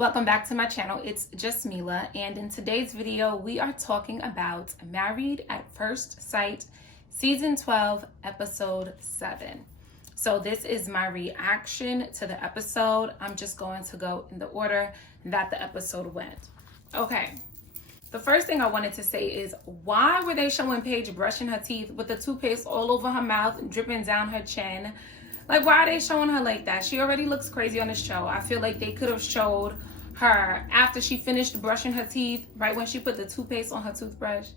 Welcome back to my channel. It's JusMeLah, and in today's video we are talking about Married at First Sight season 12 episode 7. So this is my reaction to the episode. I'm just going to go in the order that the episode went. Okay, the first thing I wanted to say is, why were they showing Paige brushing her teeth with the toothpaste all over her mouth and dripping down her chin? Like, why are they showing her like that? She already looks crazy on the show. I feel like they could have showed her after she finished brushing her teeth, right when she put the toothpaste on her toothbrush.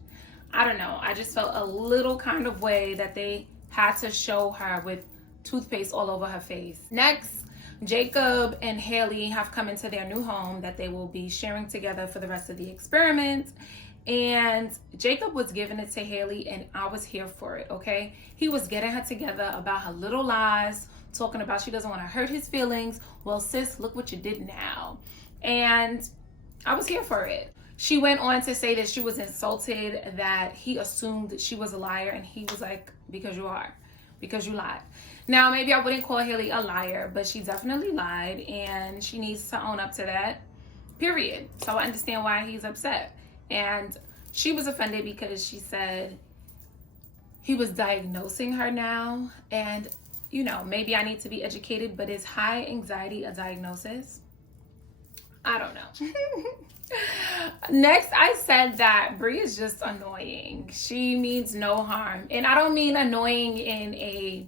I don't know. I just felt a little kind of way that they had to show her with toothpaste all over her face. Next, Jacob and Haley have come into their new home that they will be sharing together for the rest of the experiment. And Jacob was giving it to Haley, and I was here for it, okay? He was getting her together about her little lies, talking about she doesn't want to hurt his feelings. Well, sis, look what you did now. And I was here for it. She went on to say that she was insulted that he assumed that she was a liar, and he was like, because you are, because you lied. Now, maybe I wouldn't call Haley a liar, but she definitely lied, and she needs to own up to that, period. So I understand why he's upset. And she was offended because she said he was diagnosing her now. And, you know, maybe I need to be educated, but is high anxiety a diagnosis? I don't know. Next, I said that Brie is just annoying. She means no harm. And I don't mean annoying in a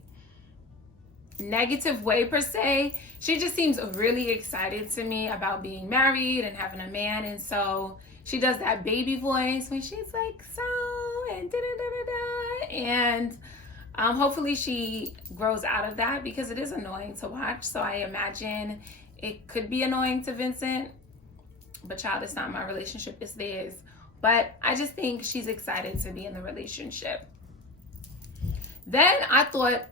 negative way per se. She just seems really excited to me about being married and having a man. And so she does that baby voice when she's like, so, and da-da-da-da-da. And hopefully she grows out of that, because it is annoying to watch. So I imagine it could be annoying to Vincent. But child, it's not my relationship, it's theirs. But I just think she's excited to be in the relationship. Then I thought,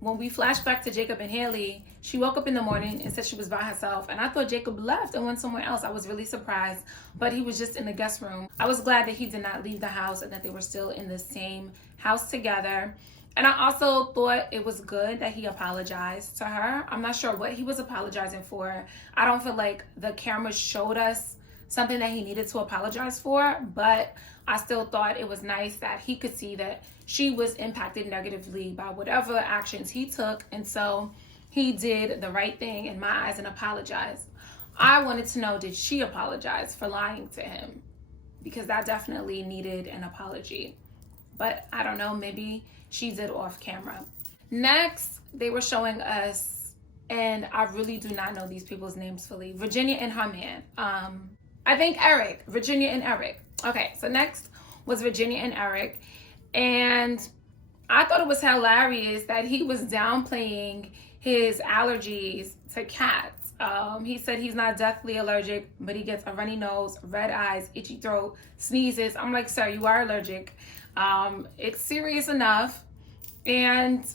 when we flashed back to Jacob and Haley, she woke up in the morning and said she was by herself. And I thought Jacob left and went somewhere else. I was really surprised, but he was just in the guest room. I was glad that he did not leave the house and that they were still in the same house together. And I also thought it was good that he apologized to her. I'm not sure what he was apologizing for. I don't feel like the camera showed us something that he needed to apologize for, but I still thought it was nice that he could see that she was impacted negatively by whatever actions he took. And so he did the right thing in my eyes and apologized. I wanted to know, did she apologize for lying to him? Because that definitely needed an apology. But I don't know, maybe she did off camera. Next, they were showing us, and I really do not know these people's names fully, Virginia and her man. I think Eric, Virginia and Eric. Okay, so next was Virginia and Eric. And I thought it was hilarious that he was downplaying his allergies to cats. He said he's not deathly allergic, but he gets a runny nose, red eyes, itchy throat, sneezes. I'm like, sir, you are allergic. It's serious enough. And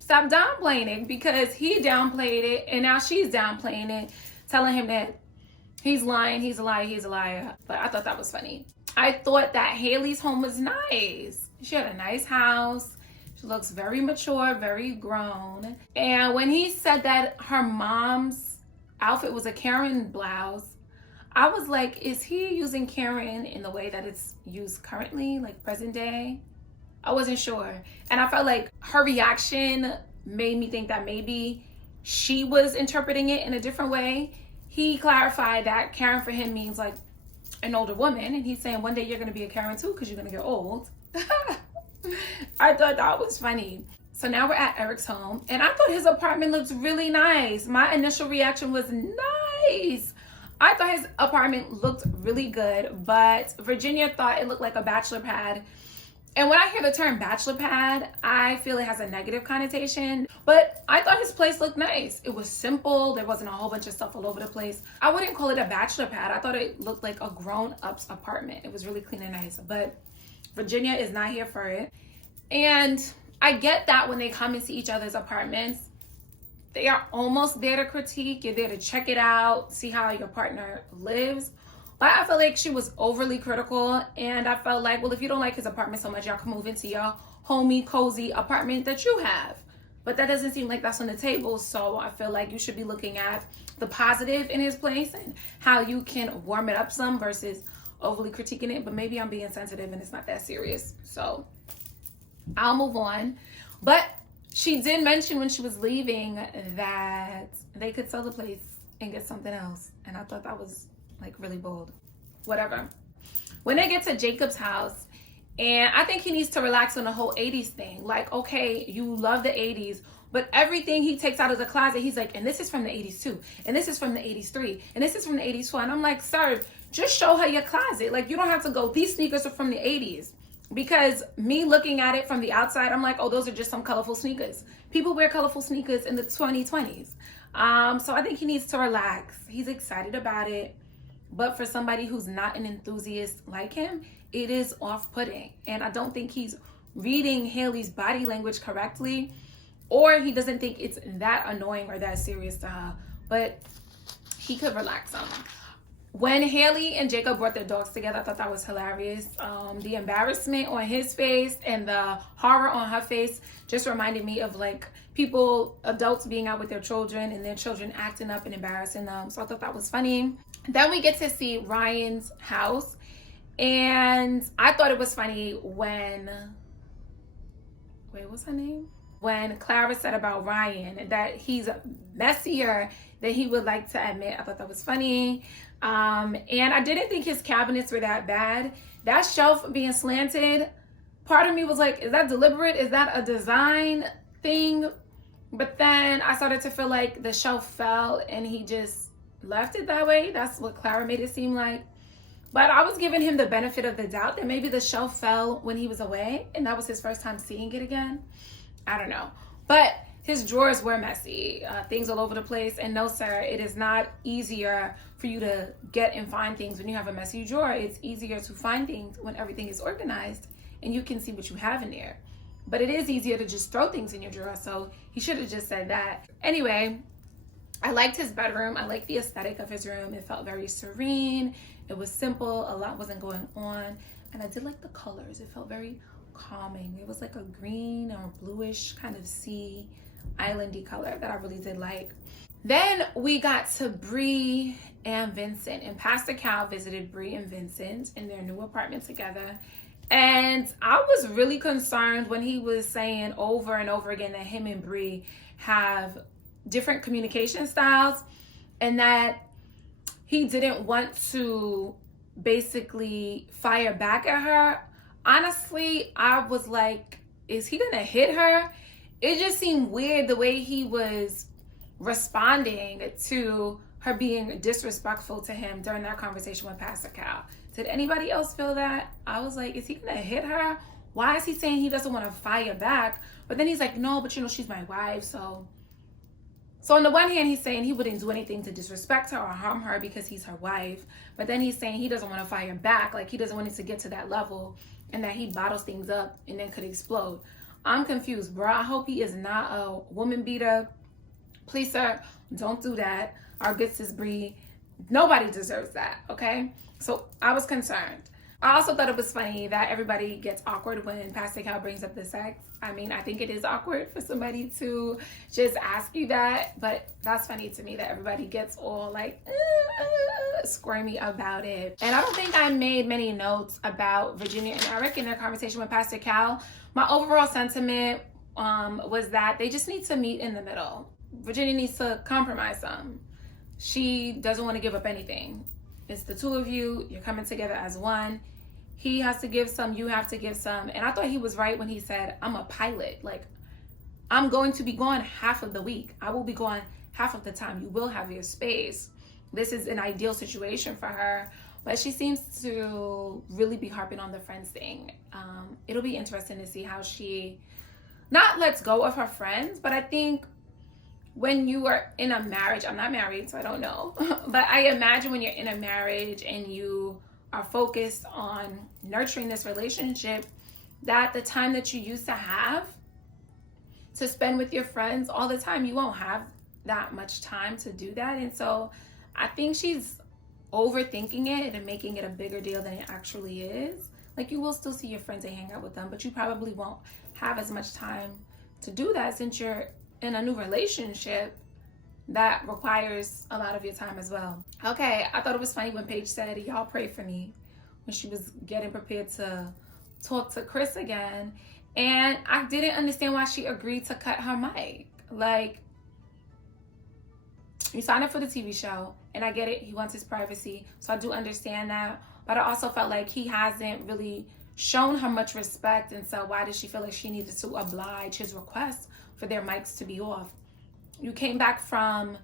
stop downplaying it, because he downplayed it and now she's downplaying it, telling him that he's lying, he's a liar, he's a liar. But I thought that was funny. I thought that Haley's home was nice. She had a nice house. She looks very mature, very grown. And when he said that her mom's outfit was a Karen blouse, I was like, is he using Karen in the way that it's used currently, like present day? I wasn't sure. And I felt like her reaction made me think that maybe she was interpreting it in a different way. He clarified that Karen for him means like an older woman, and he's saying one day you're going to be a Karen too, because you're going to get old. I thought that was funny. So now we're at Eric's home, and I thought his apartment looked really nice. My initial reaction was nice. I thought his apartment looked really good, but Virginia thought it looked like a bachelor pad. And when I hear the term bachelor pad, I feel it has a negative connotation. But I thought his place looked nice. It was simple. There wasn't a whole bunch of stuff all over the place. I wouldn't call it a bachelor pad. I thought it looked like a grown-up's apartment. It was really clean and nice. But Virginia is not here for it. And I get that when they come and see each other's apartments, they are almost there to critique. You're there to check it out, see how your partner lives. But I felt like she was overly critical, and I felt like, well, if you don't like his apartment so much, y'all can move into your homey, cozy apartment that you have. But that doesn't seem like that's on the table. So I feel like you should be looking at the positive in his place and how you can warm it up some versus overly critiquing it. But maybe I'm being sensitive and it's not that serious. So I'll move on. But she did mention when she was leaving that they could sell the place and get something else. And I thought that was like really bold. Whatever. When they get to Jacob's house, and I think he needs to relax on the whole 80s thing. Like, okay, you love the 80s, but everything he takes out of the closet, he's like, and this is from the 80s too. And this is from the 80s 3. And this is from the 80s 4. And I'm like, sir, just show her your closet. Like, you don't have to go, these sneakers are from the 80s. Because me looking at it from the outside, I'm like, oh, those are just some colorful sneakers. People wear colorful sneakers in the 2020s. So I think he needs to relax. He's excited about it. But for somebody who's not an enthusiast like him, it is off-putting. And I don't think he's reading Haley's body language correctly, or he doesn't think it's that annoying or that serious to her. But he could relax some. When Haley and Jacob brought their dogs together, I thought that was hilarious. The embarrassment on his face and the horror on her face just reminded me of like people, adults being out with their children and their children acting up and embarrassing them. So I thought that was funny. Then we get to see Ryan's house. And I thought it was funny when, what's her name? When Clara said about Ryan that he's messier than he would like to admit. I thought that was funny. And I didn't think his cabinets were that bad. That shelf being slanted, part of me was like, is that deliberate? Is that a design thing? But then I started to feel like the shelf fell and he just left it that way. That's what Clara made it seem like. But I was giving him the benefit of the doubt that maybe the shelf fell when he was away and that was his first time seeing it again. I don't know. But his drawers were messy, things all over the place. And no, sir, it is not easier for you to get and find things when you have a messy drawer. It's easier to find things when everything is organized and you can see what you have in there. But it is easier to just throw things in your drawer. So he should have just said that. Anyway, I liked his bedroom. I liked the aesthetic of his room. It felt very serene. It was simple. A lot wasn't going on. And I did like the colors. It felt very calming. It was like a green or bluish kind of sea islandy color that I really did like. Then we got to Bree and Vincent. And Pastor Cal visited Bree and Vincent in their new apartment together. And I was really concerned when he was saying over and over again that him and Bree have different communication styles and that he didn't want to basically fire back at her. Honestly, I was like, is he gonna hit her? It just seemed weird the way he was responding to her being disrespectful to him during that conversation with Pastor Cal. Did anybody else feel that? I was like, is he gonna hit her? Why is he saying he doesn't want to fire back? But then he's like, no, but you know, she's my wife, so on the one hand, he's saying he wouldn't do anything to disrespect her or harm her because he's her wife. But then he's saying he doesn't want to fire back. Like, he doesn't want it to get to that level and that he bottles things up and then could explode. I'm confused, bro. I hope he is not a woman beater. Please, sir, don't do that. Our good sis Bree, nobody deserves that, okay? So I was concerned. I also thought it was funny that everybody gets awkward when Pastor Cal brings up the sex. I mean, I think it is awkward for somebody to just ask you that, but that's funny to me that everybody gets all like squirmy about it. And I don't think I made many notes about Virginia and Eric in their conversation with Pastor Cal. My overall sentiment was that they just need to meet in the middle. Virginia needs to compromise some. She doesn't want to give up anything. It's the two of you. You're coming together as one. He has to give some. You have to give some. And I thought he was right when he said, I'm a pilot. Like, I'm going to be gone half of the week. I will be gone half of the time. You will have your space. This is an ideal situation for her. But she seems to really be harping on the friends thing. It'll be interesting to see how she not lets go of her friends. But I think when you are in a marriage, I'm not married, so I don't know. But I imagine when you're in a marriage and you are focused on nurturing this relationship, that the time that you used to have to spend with your friends all the time, you won't have that much time to do that. And so I think she's overthinking it and making it a bigger deal than it actually is. Like, you will still see your friends and hang out with them, but you probably won't have as much time to do that since you're in a new relationship that requires a lot of your time as well. Okay, I thought it was funny when Paige said, y'all pray for me, when she was getting prepared to talk to Chris again. And I didn't understand why she agreed to cut her mic. Like, you signed up for the TV show, and I get it, he wants his privacy, so I do understand that. But I also felt like he hasn't really shown her much respect, and so why did she feel like she needed to oblige his request for their mics to be off? You came back from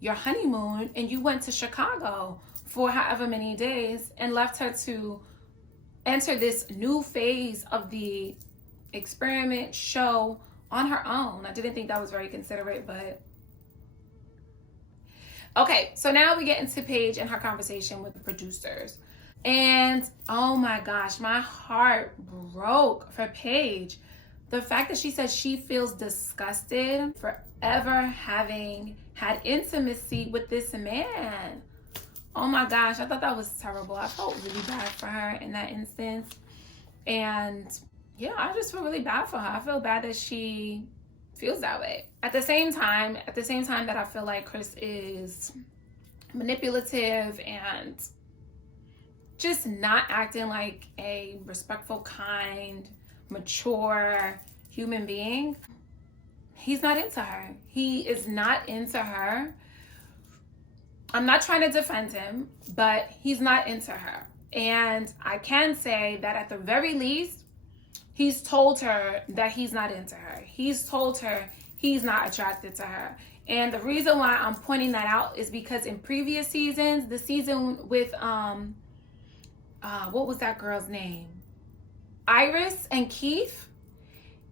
your honeymoon and you went to Chicago for however many days and left her to enter this new phase of the experiment show on her own. I didn't think that was very considerate, but okay, so now we get into Paige and her conversation with the producers. And oh my gosh, my heart broke for Paige. The fact that she said she feels disgusted for ever having had intimacy with this man. Oh my gosh, I thought that was terrible. I felt really bad for her in that instance. And yeah, I just feel really bad for her. I feel bad that she feels that way. At the same time that I feel like Chris is manipulative and just not acting like a respectful, kind, mature human being, he's not into her. He is not into her. I'm not trying to defend him, but he's not into her. And I can say that at the very least, he's told her that he's not into her. He's told her he's not attracted to her. And the reason why I'm pointing that out is because in previous seasons, the season with, what was that girl's name? Iris and Keith.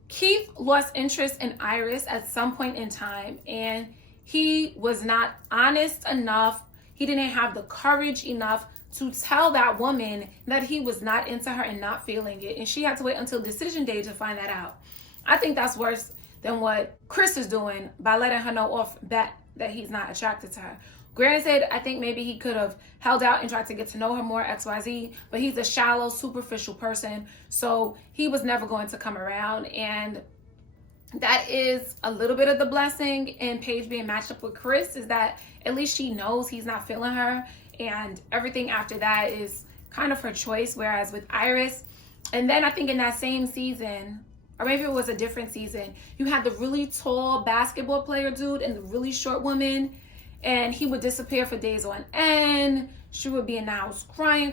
Keith lost interest in Iris at some point in time, and he was not honest enough. He didn't have the courage enough to tell that woman that he was not into her and not feeling it. And she had to wait until decision day to find that out. I think that's worse than what Chris is doing by letting her know off bat that he's not attracted to her. Granted, I think maybe he could have held out and tried to get to know her more, XYZ, but he's a shallow, superficial person, so he was never going to come around. And that is a little bit of the blessing in Paige being matched up with Chris, is that at least she knows he's not feeling her, and everything after that is kind of her choice. Whereas with Iris, and then I think in that same season, or maybe it was a different season, you had the really tall basketball player dude and the really short woman, and he would disappear for days on end. She would be in the house crying,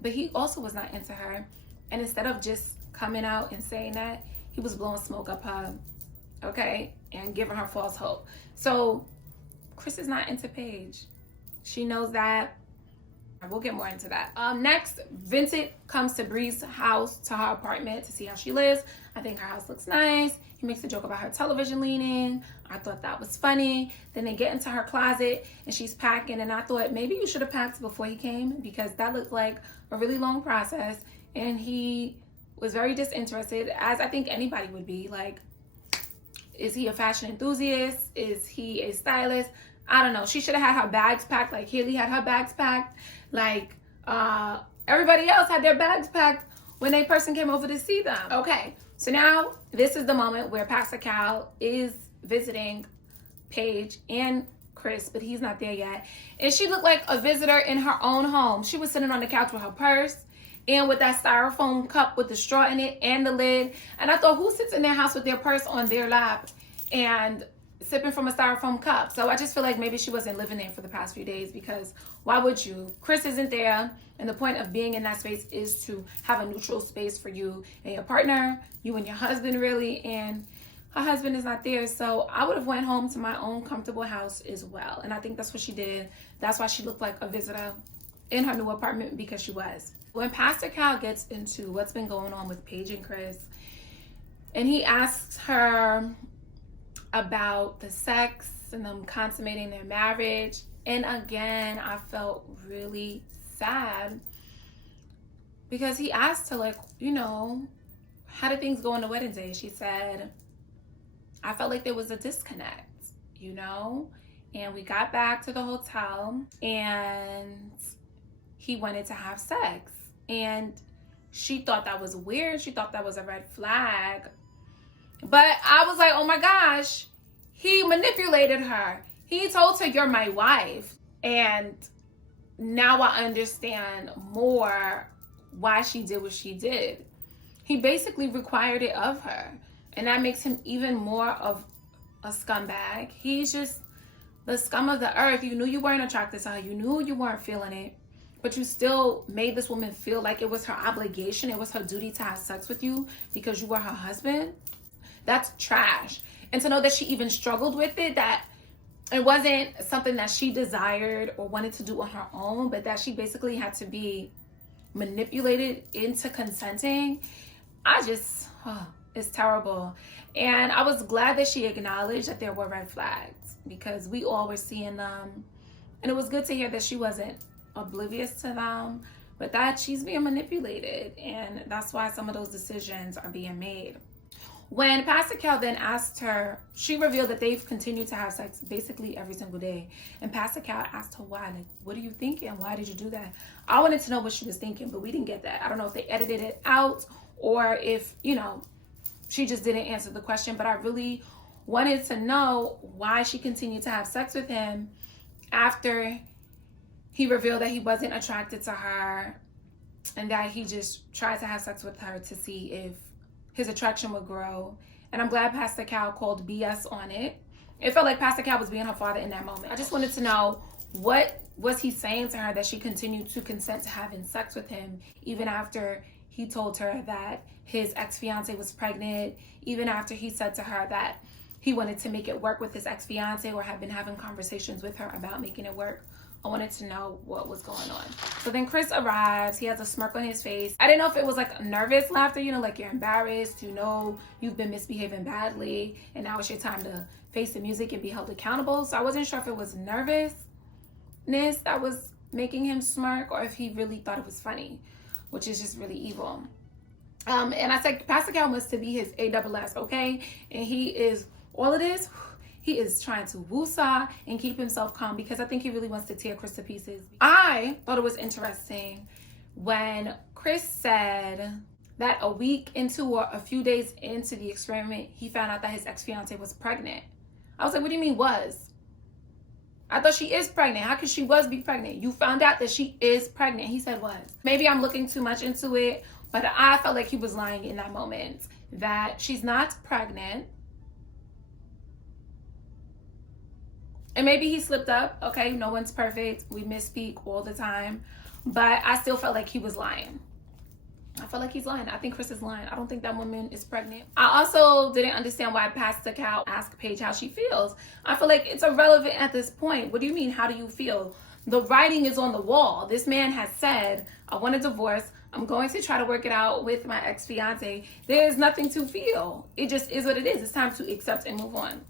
but he also was not into her. And instead of just coming out and saying that, he was blowing smoke up her, okay, and giving her false hope. So Chris is not into Paige. She knows that. We'll get more into that. Next, Vincent comes to Bree's house, to her apartment, to see how she lives. I think her house looks nice. He makes a joke about her television leaning. I thought that was funny. Then they get into her closet and she's packing, and I thought maybe you should have packed before he came, because that looked like a really long process, and he was very disinterested, as I think anybody would be. Like, is he a fashion enthusiast? Is he a stylist? I don't know. She should have had her bags packed like Haley had her bags packed. Like, everybody else had their bags packed when a person came over to see them. Okay, so now this is the moment where Pastor Cal is visiting Paige and Chris, but he's not there yet. And she looked like a visitor in her own home. She was sitting on the couch with her purse and with that styrofoam cup with the straw in it and the lid. And I thought, who sits in their house with their purse on their lap and sipping from a styrofoam cup? So I just feel like maybe she wasn't living there for the past few days, because why would you? Chris isn't there, and the point of being in that space is to have a neutral space for you and your partner, you and your husband, really, and her husband is not there. So I would have went home to my own comfortable house as well, and I think that's what she did. That's why she looked like a visitor in her new apartment, because she was. When Pastor Cal gets into what's been going on with Paige and Chris, and he asks her about the sex and them consummating their marriage, and again, I felt really sad, because he asked her, like, you know, how did things go on the wedding day? She said, I felt like there was a disconnect, you know, and we got back to the hotel and he wanted to have sex, and she thought that was weird. She thought that was a red flag. But I was like, oh my gosh, he manipulated her. He told her, you're my wife. And now I understand more why she did what she did. He basically required it of her. And that makes him even more of a scumbag. He's just the scum of the earth. You knew you weren't attracted to her. You knew you weren't feeling it. But you still made this woman feel like it was her obligation. It was her duty to have sex with you because you were her husband. That's trash. And to know that she even struggled with it, that it wasn't something that she desired or wanted to do on her own, but that she basically had to be manipulated into consenting. It's terrible. And I was glad that she acknowledged that there were red flags because we all were seeing them. And it was good to hear that she wasn't oblivious to them, but that she's being manipulated. And that's why some of those decisions are being made. When Pastor Cal then asked her, she revealed that they've continued to have sex basically every single day. And Pastor Cal asked her why. Like, what are you thinking? Why did you do that? I wanted to know what she was thinking, but we didn't get that. I don't know if they edited it out or if, she just didn't answer the question. But I really wanted to know why she continued to have sex with him after he revealed that he wasn't attracted to her and that he just tried to have sex with her to see if his attraction would grow. And I'm glad Pastor Cal called BS on it. It felt like Pastor Cal was being her father in that moment. I just wanted to know, what was he saying to her that she continued to consent to having sex with him even after he told her that his ex-fiance was pregnant, even after he said to her that he wanted to make it work with his ex-fiance or had been having conversations with her about making it work. I wanted to know what was going on. So then Chris arrives. He has a smirk on his face. I didn't know if it was like nervous laughter, like you're embarrassed, you've been misbehaving badly, and now it's your time to face the music and be held accountable. So I wasn't sure if it was nervousness that was making him smirk or if he really thought it was funny, which is just really evil. And I said, Pastor Cal must to be his ASS, okay? And he is all of this. He is trying to woosah and keep himself calm because I think he really wants to tear Chris to pieces. I thought it was interesting when Chris said that a week into or a few days into the experiment, he found out that his ex-fiance was pregnant. I was like, what do you mean was? I thought she is pregnant. How could she be pregnant? You found out that she is pregnant. He said was. Maybe I'm looking too much into it, but I felt like he was lying in that moment, that she's not pregnant. And maybe he slipped up. Okay, no one's perfect. We misspeak all the time. But I still felt like he was lying. I feel like he's lying. I think Chris is lying. I don't think that woman is pregnant. I also didn't understand why Pastor Cal asked Paige how she feels. I feel like it's irrelevant at this point. What do you mean, how do you feel? The writing is on the wall. This man has said, I want a divorce. I'm going to try to work it out with my ex-fiance. There is nothing to feel. It just is what it is. It's time to accept and move on.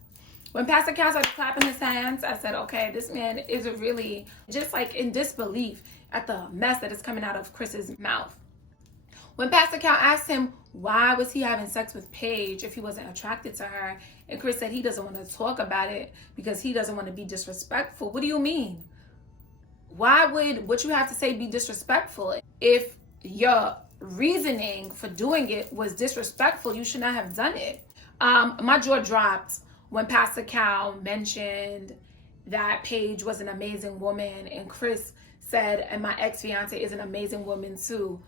When Pastor Cal started clapping his hands, I said, okay, this man is really just like in disbelief at the mess that is coming out of Chris's mouth. When Pastor Cal asked him why was he having sex with Paige if he wasn't attracted to her, and Chris said he doesn't want to talk about it because he doesn't want to be disrespectful. What do you mean? Why would what you have to say be disrespectful? If your reasoning for doing it was disrespectful, you should not have done it. My jaw dropped when Pastor Cal mentioned that Paige was an amazing woman and Chris said, and my ex-fiance is an amazing woman too.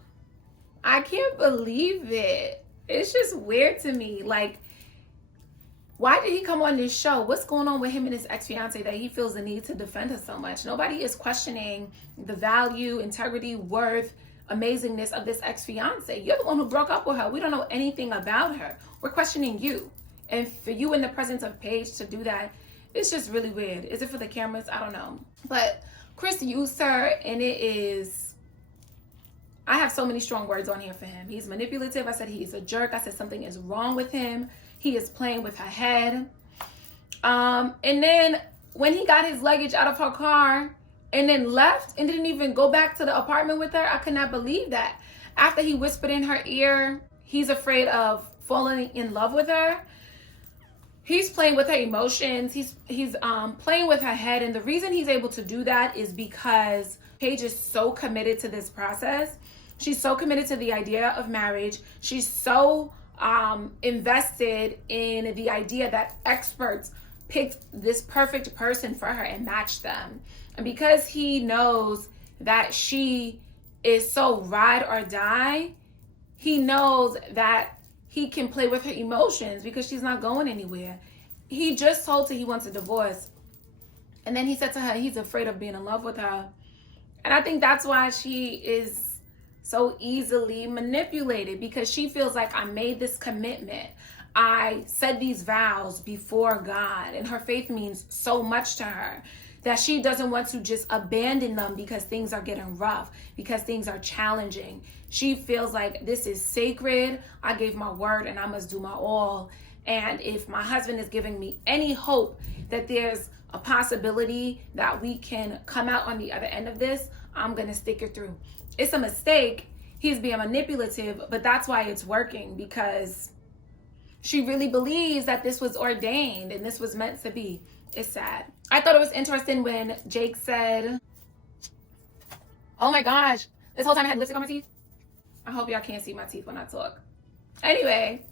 I can't believe it. It's just weird to me. Like, why did he come on this show? What's going on with him and his ex-fiance that he feels the need to defend her so much? Nobody is questioning the value, integrity, worth, amazingness of this ex-fiance. You're the one who broke up with her. We don't know anything about her. We're questioning you. And for you in the presence of Paige to do that, it's just really weird. Is it for the cameras? I don't know. But Chris used her, and it is, I have so many strong words on here for him. He's manipulative. I said he's a jerk. I said something is wrong with him. He is playing with her head. And then when he got his luggage out of her car and then left and didn't even go back to the apartment with her, I could not believe that. After he whispered in her ear, he's afraid of falling in love with her. He's playing with her emotions. He's playing with her head. And the reason he's able to do that is because Paige is so committed to this process. She's so committed to the idea of marriage. She's so invested in the idea that experts picked this perfect person for her and matched them. And because he knows that she is so ride or die, he knows that he can play with her emotions because she's not going anywhere. He just told her he wants a divorce. And then he said to her he's afraid of being in love with her. And I think that's why she is so easily manipulated, because she feels like, I made this commitment. I said these vows before God, and her faith means so much to her that she doesn't want to just abandon them because things are getting rough, because things are challenging. She feels like this is sacred. I gave my word and I must do my all. And if my husband is giving me any hope that there's a possibility that we can come out on the other end of this, I'm gonna stick it through. It's a mistake. He's being manipulative, but that's why it's working, because she really believes that this was ordained and this was meant to be. It's sad. I thought it was interesting when Jake said, oh my gosh, this whole time I had lipstick on my teeth. I hope y'all can't see my teeth when I talk. Anyway,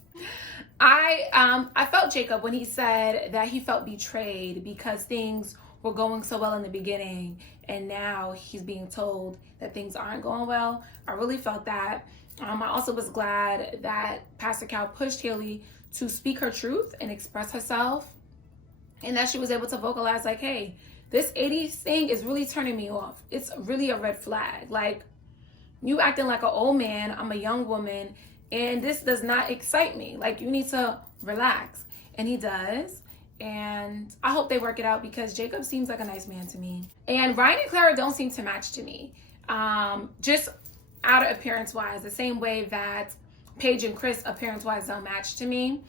I felt Jacob when he said that he felt betrayed because things were going so well in the beginning and now he's being told that things aren't going well. I really felt that. I also was glad that Pastor Cal pushed Haley to speak her truth and express herself, and that she was able to vocalize like, hey, this 80s thing is really turning me off. It's really a red flag. Like, you acting like an old man, I'm a young woman, and this does not excite me. Like, you need to relax. And he does. And I hope they work it out, because Jacob seems like a nice man to me. And Ryan and Clara don't seem to match to me. Just outer appearance-wise, the same way that Paige and Chris appearance-wise don't match to me.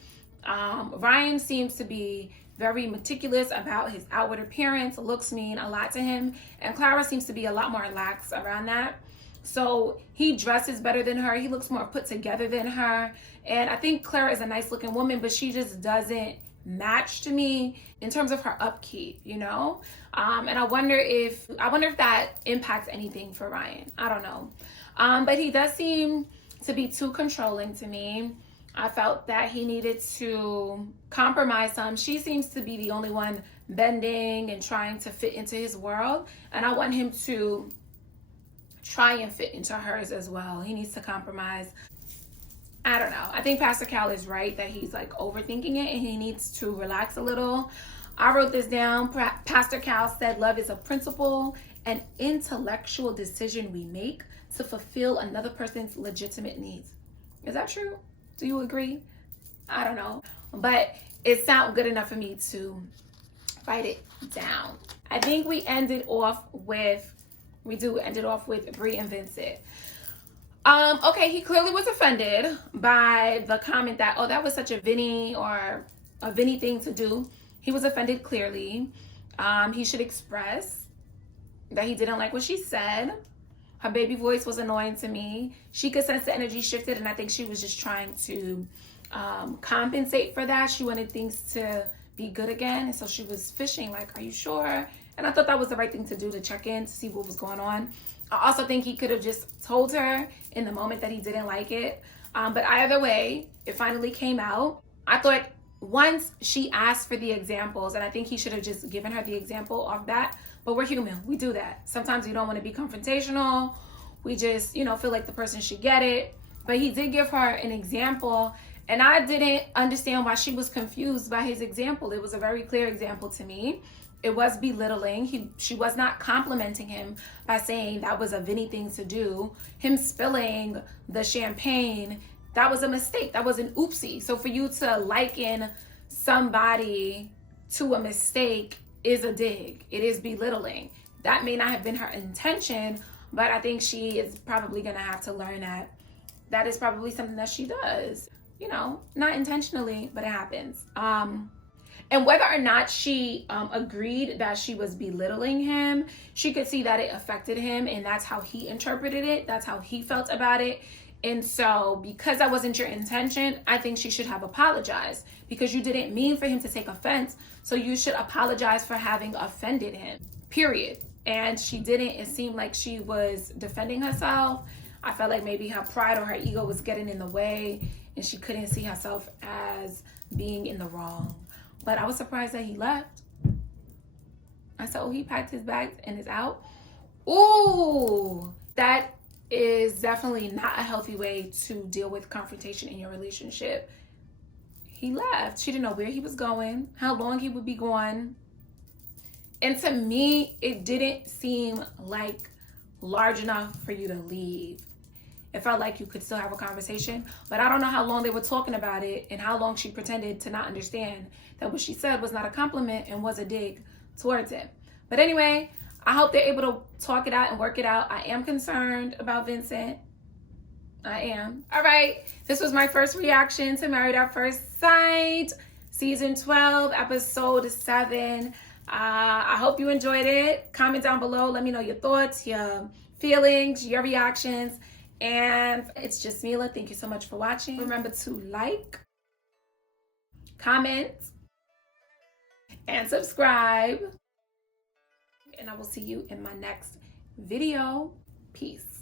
Ryan seems to be very meticulous about his outward appearance, looks mean a lot to him. And Clara seems to be a lot more lax around that. So he dresses better than her. He looks more put together than her. And I think Clara is a nice looking woman, but she just doesn't match to me in terms of her upkeep, you know? And I wonder if that impacts anything for Ryan. I don't know. But he does seem to be too controlling to me. I felt that he needed to compromise some. She seems to be the only one bending and trying to fit into his world. And I want him to try and fit into hers as well. He needs to compromise. I don't know. I think Pastor Cal is right that he's like overthinking it and he needs to relax a little. I wrote this down. Pastor Cal said love is a principle and intellectual decision we make to fulfill another person's legitimate needs. Is that true? Do you agree? I don't know. But it sounded good enough for me to write it down. I think we ended off with Bree and Vincent. Okay, he clearly was offended by the comment that, oh, that was such a Vinny or a Vinny thing to do. He was offended clearly. He should express that he didn't like what she said. Her baby voice was annoying to me. She could sense the energy shifted, and I think she was just trying to compensate for that. She wanted things to be good again, and so she was fishing like, are you sure? And I thought that was the right thing to do, to check in to see what was going on. I also think he could have just told her in the moment that he didn't like it. But either way, it finally came out. I thought once she asked for the examples, and I think he should have just given her the example of that. But we're human. We do that. Sometimes we don't want to be confrontational. We just, feel like the person should get it. But he did give her an example. And I didn't understand why she was confused by his example. It was a very clear example to me. It was belittling. She was not complimenting him by saying that was a Vinny thing to do. Him spilling the champagne, that was a mistake. That was an oopsie. So for you to liken somebody to a mistake is a dig. It is belittling. That may not have been her intention, but I think she is probably going to have to learn that that is probably something that she does. Not intentionally, but it happens. And whether or not she agreed that she was belittling him, she could see that it affected him, and that's how he interpreted it. That's how he felt about it. And so because that wasn't your intention, I think she should have apologized, because you didn't mean for him to take offense. So you should apologize for having offended him, period. And she didn't. It seemed like she was defending herself. I felt like maybe her pride or her ego was getting in the way. and she couldn't see herself as being in the wrong. But I was surprised that he left. I said, oh, he packed his bags and is out. Ooh, that is definitely not a healthy way to deal with confrontation in your relationship. He left. She didn't know where he was going, how long he would be gone. And to me, it didn't seem like large enough for you to leave. It felt like you could still have a conversation, but I don't know how long they were talking about it and how long she pretended to not understand that what she said was not a compliment and was a dig towards him. But anyway, I hope they're able to talk it out and work it out. I am concerned about Vincent. I am. All right, this was my first reaction to Married at First Sight, season 12, episode 7. I hope you enjoyed it. Comment down below. Let me know your thoughts, your feelings, your reactions. And it's JusMeLah. Thank you so much for watching. Remember to like, comment, and subscribe. And I will see you in my next video. Peace.